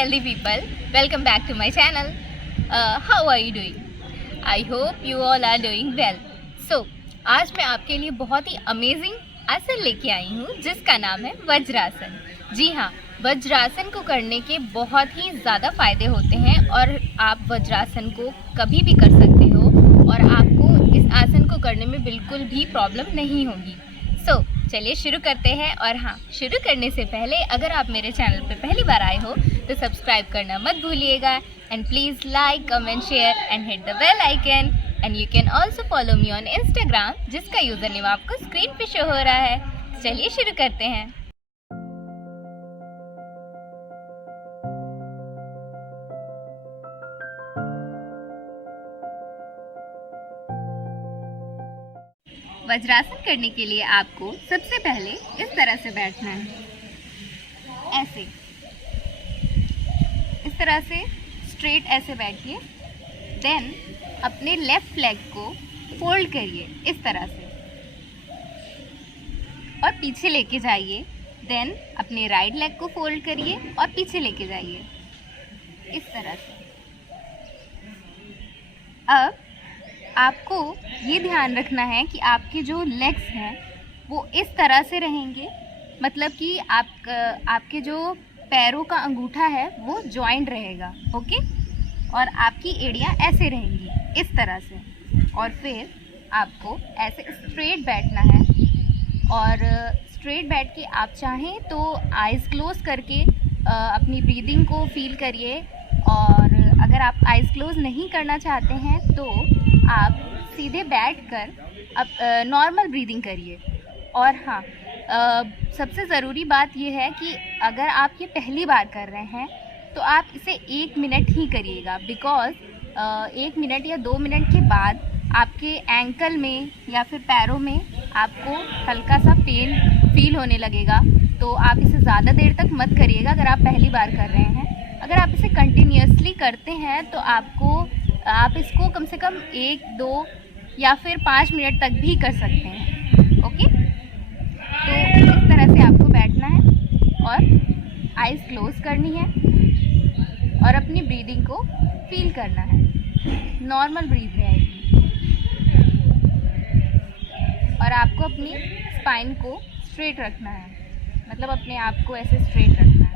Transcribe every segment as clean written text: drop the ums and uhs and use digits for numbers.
healthy people, welcome back to my channel. How are you doing? I hope you all are doing well. So, आज मैं आपके लिए बहुत ही amazing आसन लेके आई हूँ जिसका नाम है वज्रासन। जी हाँ, वज्रासन को करने के बहुत ही ज़्यादा फ़ायदे होते हैं और आप वज्रासन को कभी भी कर सकते हो और आपको इस आसन को करने में बिल्कुल भी प्रॉब्लम नहीं होगी। चलिए शुरू करते हैं। और हाँ, शुरू करने से पहले अगर आप मेरे चैनल पे पहली बार आए हो तो सब्सक्राइब करना मत भूलिएगा and please like, comment, share and hit the bell icon and you can also follow me on Instagram जिसका यूज़र नेम आपको स्क्रीन पे शो हो रहा है। चलिए शुरू करते हैं। वज्रासन करने के लिए आपको सबसे पहले इस तरह से बैठना है, ऐसे, इस तरह से स्ट्रेट ऐसे बैठिए। देन अपने लेफ्ट लेग को फोल्ड करिए इस तरह से और पीछे लेके जाइए। देन अपने राइट लेग को फोल्ड करिए और पीछे लेके जाइए इस तरह से। अब आपको ये ध्यान रखना है कि आपके जो लेग्स हैं वो इस तरह से रहेंगे, मतलब कि आपके जो पैरों का अंगूठा है वो जॉइंट रहेगा, ओके। और आपकी एड़ियाँ ऐसे रहेंगी इस तरह से। और फिर आपको ऐसे स्ट्रेट बैठना है और स्ट्रेट बैठ के आप चाहें तो आइज़ क्लोज करके अपनी ब्रीदिंग को फील करिए। और अगर आप आइज़ क्लोज नहीं करना चाहते हैं तो आप सीधे बैठकर अब नॉर्मल ब्रीदिंग करिए। और हाँ, सबसे ज़रूरी बात यह है कि अगर आप ये पहली बार कर रहे हैं तो आप इसे 1 मिनट ही करिएगा, बिकॉज़ 1 मिनट या 2 मिनट के बाद आपके एंकल में या फिर पैरों में आपको हल्का सा पेन फील होने लगेगा। तो आप इसे ज़्यादा देर तक मत करिएगा अगर आप पहली बार कर रहे हैं। अगर आप इसे कंटिन्यूसली करते हैं तो आप इसको कम से कम 1, 2 या फिर 5 मिनट तक भी कर सकते हैं, ओके। तो इस तरह से आपको बैठना है और आइज़ क्लोज करनी है और अपनी ब्रीदिंग को फील करना है। नॉर्मल ब्रीथ रहेगी और आपको अपनी स्पाइन को स्ट्रेट रखना है, मतलब अपने आप को ऐसे स्ट्रेट रखना है।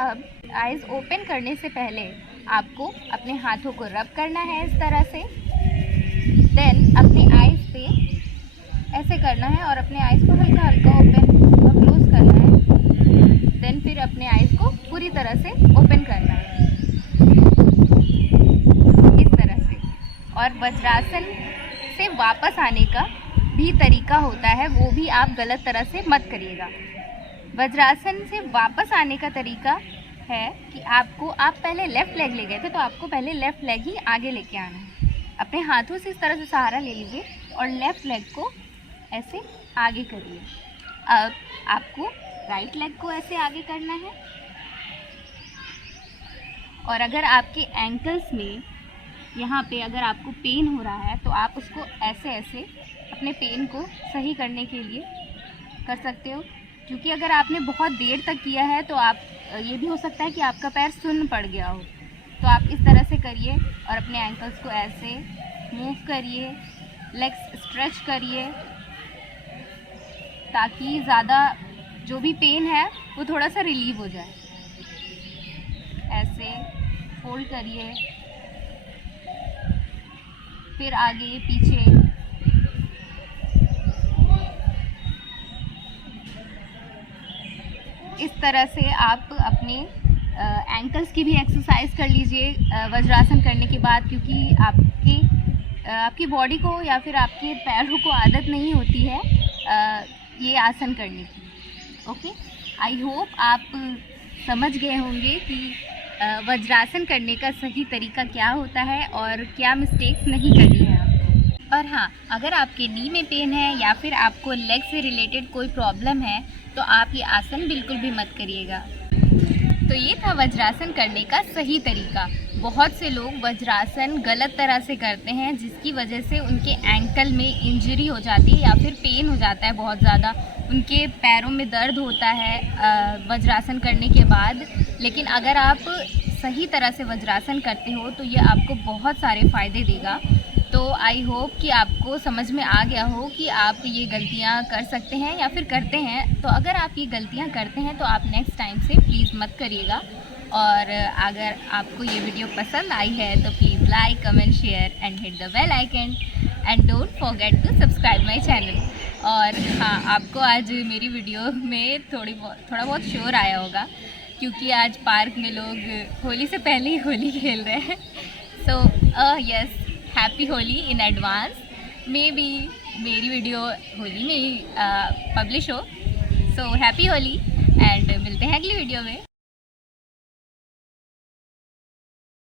अब आइज़ ओपन करने से पहले आपको अपने हाथों को रब करना है इस तरह से। देन अपने आइज़ पे ऐसे करना है और अपने आइज़ को हल्का हल्का ओपन और क्लोज करना है। देन फिर अपने आइज़ को पूरी तरह से ओपन करना है इस तरह से। और वज्रासन से वापस आने का भी तरीका होता है, वो भी आप गलत तरह से मत करिएगा। वज्रासन से वापस आने का तरीका है कि आप पहले लेफ़्ट लेग ले गए थे तो आपको पहले लेफ़्ट लेग ही आगे लेके आना है। अपने हाथों से इस तरह से सहारा ले लीजिए और लेफ़्ट लेग को ऐसे आगे करिए। अब आपको राइट लेग को ऐसे आगे करना है। और अगर आपके एंकल्स में यहाँ पे अगर आपको पेन हो रहा है तो आप उसको ऐसे ऐसे अपने पेन को सही करने के लिए कर सकते हो, क्योंकि अगर आपने बहुत देर तक किया है तो आप ये भी हो सकता है कि आपका पैर सुन्न पड़ गया हो। तो आप इस तरह से करिए और अपने एंकल्स को ऐसे मूव करिए, लेग्स स्ट्रेच करिए ताकि ज़्यादा जो भी पेन है वो थोड़ा सा रिलीव हो जाए। ऐसे फोल्ड करिए, फिर आगे पीछे। इस तरह से आप अपने एंकल्स की भी एक्सरसाइज कर लीजिए वज्रासन करने के बाद, क्योंकि आपकी बॉडी को या फिर आपके पैरों को आदत नहीं होती है ये आसन करने की, ओके। आई होप आप समझ गए होंगे कि वज्रासन करने का सही तरीका क्या होता है और क्या मिस्टेक्स नहीं करनी है आपको। और हाँ, अगर आपके नी में पेन है या फिर आपको लेग से रिलेटेड कोई प्रॉब्लम है तो आप ये आसन बिल्कुल भी मत करिएगा। तो ये था वज्रासन करने का सही तरीका। बहुत से लोग वज्रासन गलत तरह से करते हैं, जिसकी वजह से उनके एंकल में इंजरी हो जाती है या फिर पेन हो जाता है बहुत ज़्यादा, उनके पैरों में दर्द होता है वज्रासन करने के बाद। लेकिन अगर आप सही तरह से वज्रासन करते हो तो ये आपको बहुत सारे फ़ायदे देगा। तो आई होप कि आपको समझ में आ गया हो कि आप ये गलतियाँ कर सकते हैं या फिर करते हैं। तो अगर आप ये गलतियाँ करते हैं तो आप नेक्स्ट टाइम से प्लीज़ मत करिएगा। और अगर आपको ये वीडियो पसंद आई है तो please like, comment, share and hit the bell icon and don't forget to subscribe my channel. और हाँ, आपको आज मेरी वीडियो में थोड़ा बहुत शोर आया होगा, क्योंकि आज पार्क में लोग होली से पहले ही होली खेल रहे हैं। So yes, happy Holi in advance. May be मेरी वीडियो होली में ही पब्लिश हो। सो हैप्पी होली एंड मिलते हैं अगली वीडियो में।